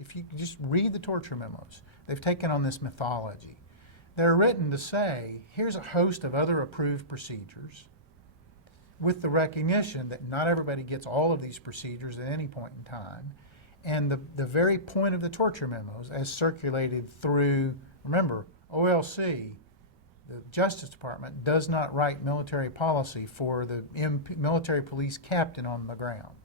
if you just read the torture memos, they've taken on this mythology. They're written to say, here's a host of other approved procedures with the recognition that not everybody gets all of these procedures at any point in time. And the very point of the torture memos, as circulated through, remember, OLC, the Justice Department, does not write military policy for the military police captain on the ground.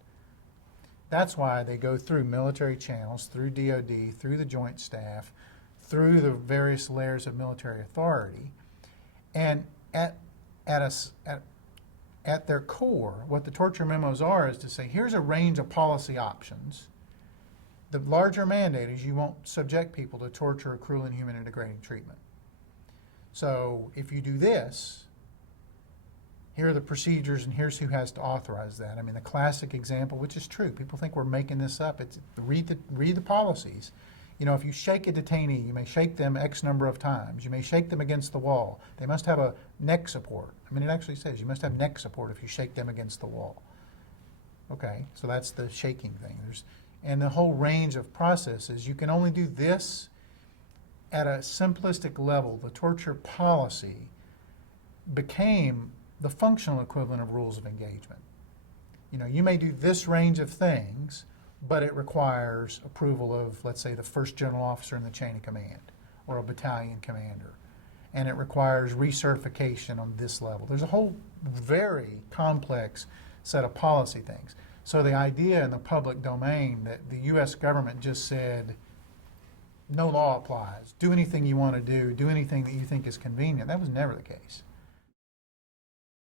That's why they go through military channels, through DOD, through the Joint Staff, through the various layers of military authority. And at their core, what the torture memos are is to say, here's a range of policy options. The larger mandate is you won't subject people to torture or cruel, inhuman, or degrading treatment. So if you do this, here are the procedures and here's who has to authorize that. I mean, the classic example, which is true, people think we're making this up, it's read the policies. You know, if you shake a detainee, you may shake them X number of times. You may shake them against the wall. They must have a neck support. I mean, it actually says you must have neck support if you shake them against the wall. Okay, so that's the shaking thing. And the whole range of processes, you can only do this at a simplistic level. The torture policy became the functional equivalent of rules of engagement. You know, you may do this range of things, but it requires approval of, let's say, the first general officer in the chain of command or a battalion commander. And it requires recertification on this level. There's a whole very complex set of policy things. So the idea in the public domain that the U.S. government just said, no law applies, do anything you want to do anything that you think is convenient, that was never the case.